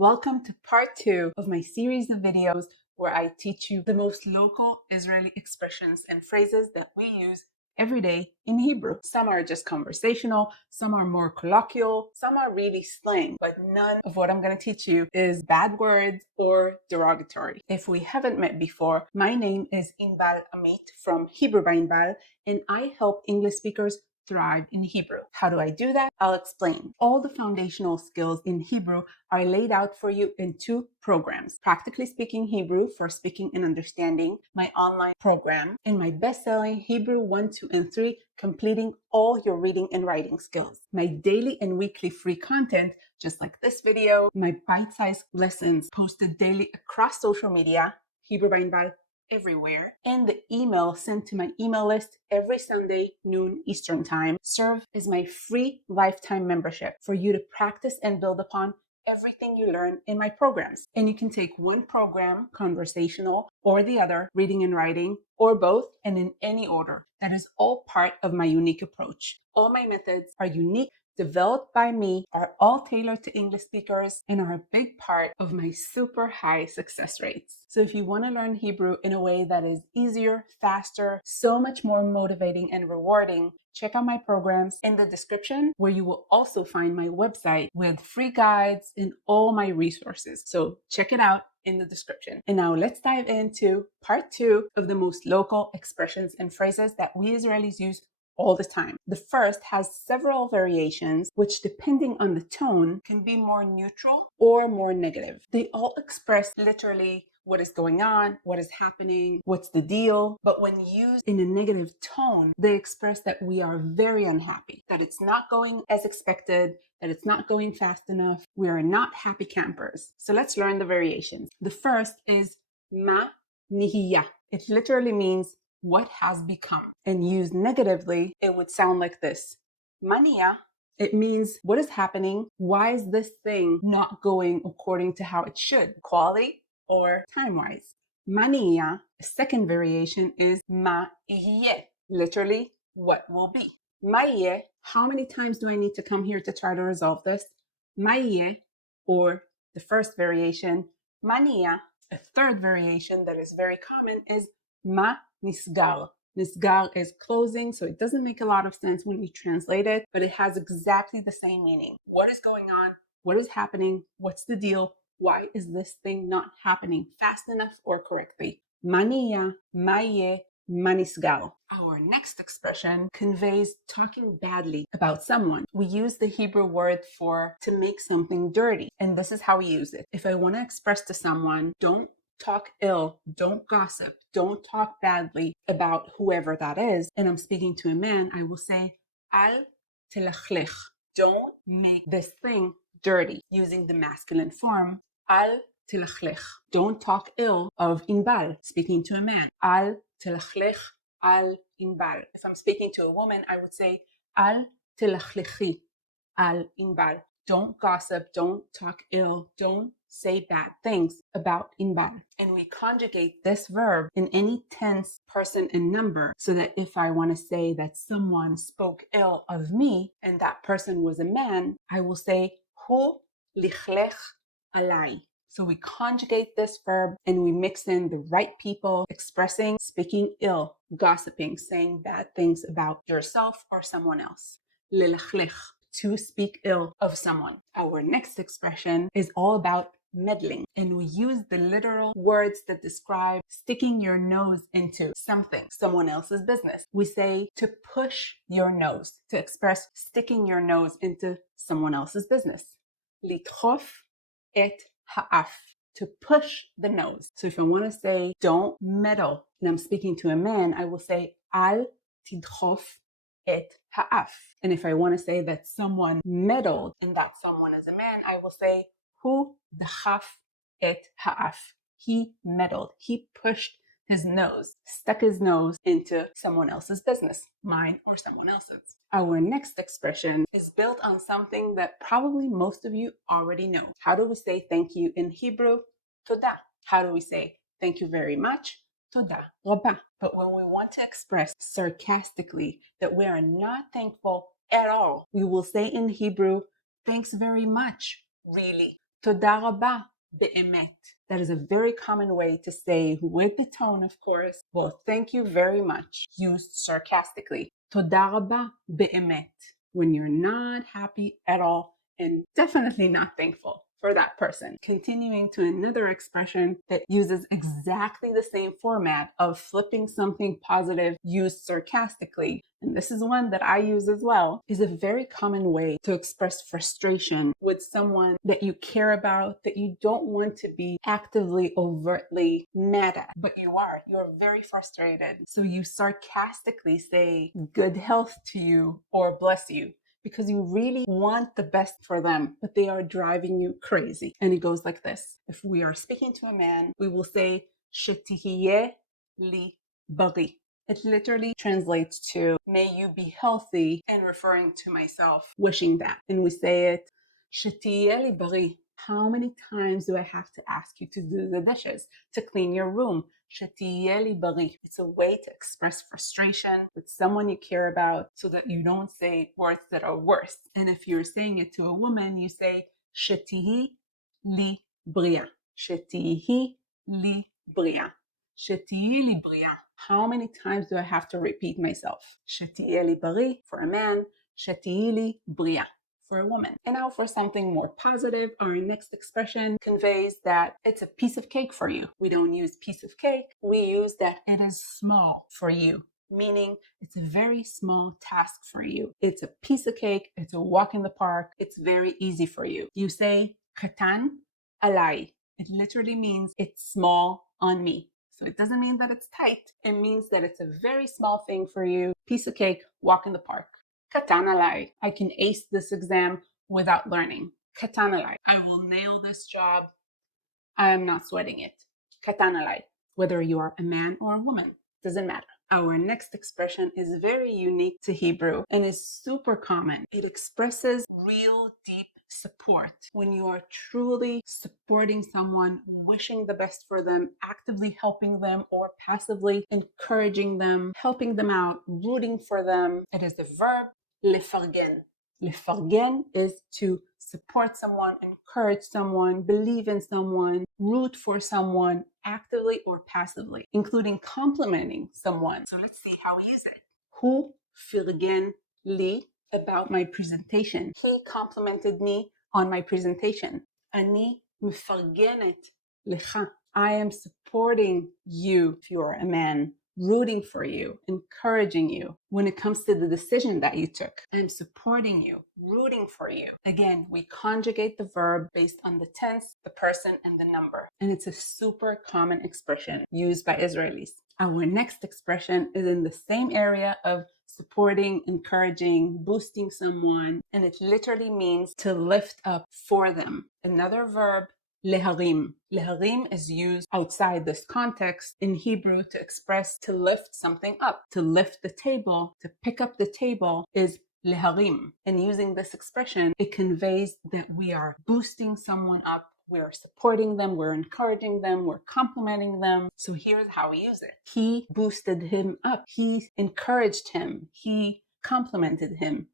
Welcome to part 2 of my series of videos where I teach you the most local Israeli expressions and phrases that we use every day in Hebrew. Some are just conversational, some are more colloquial, some are really slang, but none of what I'm going to teach you is bad words or derogatory. If we haven't met before, my name is Inbal Amit from Hebrew by Inbal, and I help English speakers thrive in Hebrew. How do I do that? I'll explain. All the foundational skills in Hebrew are laid out for you in 2 programs. Practically Speaking Hebrew for speaking and understanding, my online program, and my best-selling Hebrew 1, 2, and 3, completing all your reading and writing skills. My daily and weekly free content, just like this video, my bite-sized lessons posted daily across social media, Hebrew by Inbal everywhere, and the email sent to my email list every Sunday, noon Eastern time, serve as my free lifetime membership for you to practice and build upon everything you learn in my programs. And you can take one program, conversational, or the other, reading and writing, or both, and in any order. That is all part of my unique approach. All my methods are unique, developed by me, are all tailored to English speakers, and are a big part of my super high success rates. So if you want to learn Hebrew in a way that is easier, faster, so much more motivating and rewarding, check out my programs in the description, where you will also find my website with free guides and all my resources. So check it out in the description. And now let's dive into part 2 of the most local expressions and phrases that we Israelis use all the time. The first has several variations, which depending on the tone can be more neutral or more negative. They all express literally what is going on, what is happening, what's the deal. But when used in a negative tone, they express that we are very unhappy, that it's not going as expected, that it's not going fast enough. We are not happy campers. So let's learn the variations. The first is ma nihiya. It literally means what has become. And used negatively, it would sound like this. Mania, it means what is happening? Why is this thing not going according to how it should? Quality or time-wise. Mania, a second variation, is ma iye, literally what will be. Ma iye, how many times do I need to come here to try to resolve this? Ma iye, or the first variation, mania. A third variation that is very common is ma nisgar. Nisgar is closing, so it doesn't make a lot of sense when we translate it, but it has exactly the same meaning. What is going on? What is happening? What's the deal? Why is this thing not happening fast enough or correctly? Mania, maye, manisgal. Our next expression conveys talking badly about someone. We use the Hebrew word for to make something dirty, and this is how we use it. If I want to express to someone, don't talk ill, don't gossip, don't talk badly about whoever that is, and I'm speaking to a man, I will say, al telachlich. Don't make this thing dirty, using the masculine form, al telachlich. Don't talk ill of Inbal, speaking to a man. Al telachlich al Inbal. If I'm speaking to a woman, I would say, al telachlichi al Inbal. Don't gossip, don't talk ill, don't say bad things about Inbal. And we conjugate this verb in any tense, person, and number, so that if I want to say that someone spoke ill of me and that person was a man, I will say, hu lichlech alai. So we conjugate this verb and we mix in the right people expressing, speaking ill, gossiping, saying bad things about yourself or someone else. Lilachlech, to speak ill of someone. Our next expression is all about meddling, and we use the literal words that describe sticking your nose into something, someone else's business. We say to push your nose, to express sticking your nose into someone else's business. Litchof et ha'af, to push the nose. So if I want to say don't meddle, and I'm speaking to a man, I will say al tidchof et ha'af. And if I want to say that someone meddled and that someone is a man, I will say hu dachaf et ha'af. He meddled. He pushed his nose, stuck his nose into someone else's business, mine or someone else's. Our next expression is built on something that probably most of you already know. How do we say thank you in Hebrew? Toda. How do we say thank you very much? Toda rabba. But when we want to express sarcastically that we are not thankful at all, we will say in Hebrew, thanks very much, really. תודה רבה, באמת. That is a very common way to say, with the tone, of course, well, thank you very much, used sarcastically. תודה רבה, באמת. When you're not happy at all and definitely not thankful for that person. Continuing to another expression that uses exactly the same format of flipping something positive used sarcastically, and this is one that I use as well, is a very common way to express frustration with someone that you care about, that you don't want to be actively, overtly mad at, but you're very frustrated. So you sarcastically say, good health to you, or bless you, because you really want the best for them, but they are driving you crazy. And it goes like this. If we are speaking to a man, we will say, שתהיה לי בריא. It literally translates to, may you be healthy, and referring to myself, wishing that. And we say it, שתהיה לי בריא. How many times do I have to ask you to do the dishes, to clean your room? שתהיה לי בריא. It's a way to express frustration with someone you care about so that you don't say words that are worse. And if you're saying it to a woman, you say, שתהי לי בריאה. שתהי לי בריאה. שתהי לי בריאה. How many times do I have to repeat myself? שתהיה לי בריא for a man, שתהי לי בריאה for a woman. And now for something more positive, our next expression conveys that it's a piece of cake for you. We don't use piece of cake, we use that it is small for you, meaning it's a very small task for you. It's a piece of cake, it's a walk in the park, it's very easy for you. You say, קטן עליי. It literally means it's small on me. So it doesn't mean that it's tight. It means that it's a very small thing for you. Piece of cake, walk in the park. קטן עליי. I can ace this exam without learning. קטן עליי. I will nail this job. I am not sweating it. קטן עליי. Whether you are a man or a woman, doesn't matter. Our next expression is very unique to Hebrew and is super common. It expresses real deep support. When you are truly supporting someone, wishing the best for them, actively helping them, or passively encouraging them, helping them out, rooting for them. It is the verb לפרגן. לפרגן is to support someone, encourage someone, believe in someone, root for someone, actively or passively, including complimenting someone. So let's see how we use it. הוא פרגן לי about my presentation. He complimented me on my presentation. אני מפרגנת לך. I am supporting you if you are a man, rooting for you, encouraging you when it comes to the decision that you took. I'm supporting you, rooting for you. Again, we conjugate the verb based on the tense, the person, and the number. And it's a super common expression used by Israelis. Our next expression is in the same area of supporting, encouraging, boosting someone, and it literally means to lift up for them. Another verb, להרים. להרים is used outside this context in Hebrew to express to lift something up. To lift the table, to pick up the table is להרים. And using this expression, it conveys that we are boosting someone up, we're supporting them, we're encouraging them, we're complimenting them. So here's how we use it. He boosted him up. He encouraged him. He complimented him.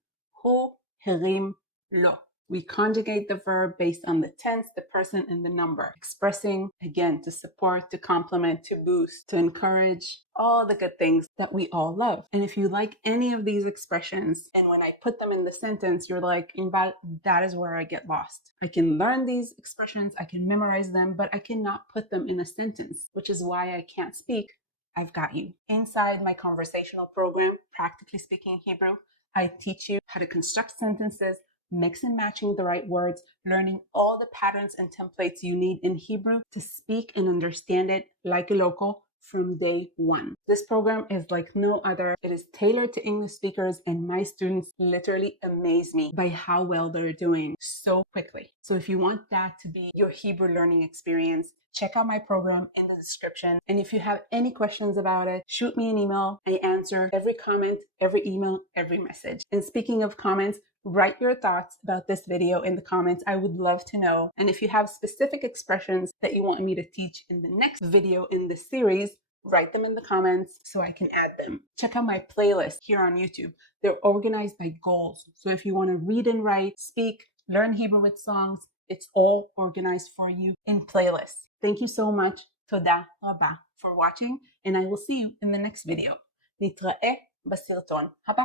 הוא הרים לו. We conjugate the verb based on the tense, the person, and the number, expressing, again, to support, to compliment, to boost, to encourage, all the good things that we all love. And if you like any of these expressions, and when I put them in the sentence, you're like, Inbal, that is where I get lost. I can learn these expressions, I can memorize them, but I cannot put them in a sentence, which is why I can't speak. I've got you. Inside my conversational program, Practically Speaking Hebrew, I teach you how to construct sentences, mix and matching the right words, learning all the patterns and templates you need in Hebrew to speak and understand it like a local from day one. This program is like no other. It is tailored to English speakers, and my students literally amaze me by how well they're doing so quickly. So if you want that to be your Hebrew learning experience, check out my program in the description. And if you have any questions about it, shoot me an email. I answer every comment, every email, every message. And speaking of comments, write your thoughts about this video in the comments. I would love to know. And if you have specific expressions that you want me to teach in the next video in this series, write them in the comments so I can add them. Check out my playlist here on YouTube. They're organized by goals. So if you want to read and write, speak, learn Hebrew with songs, It's all organized for you in playlists. Thank you so much. תודה רבה for watching, and I will see you in the next video. נתראה בסרטון הבא.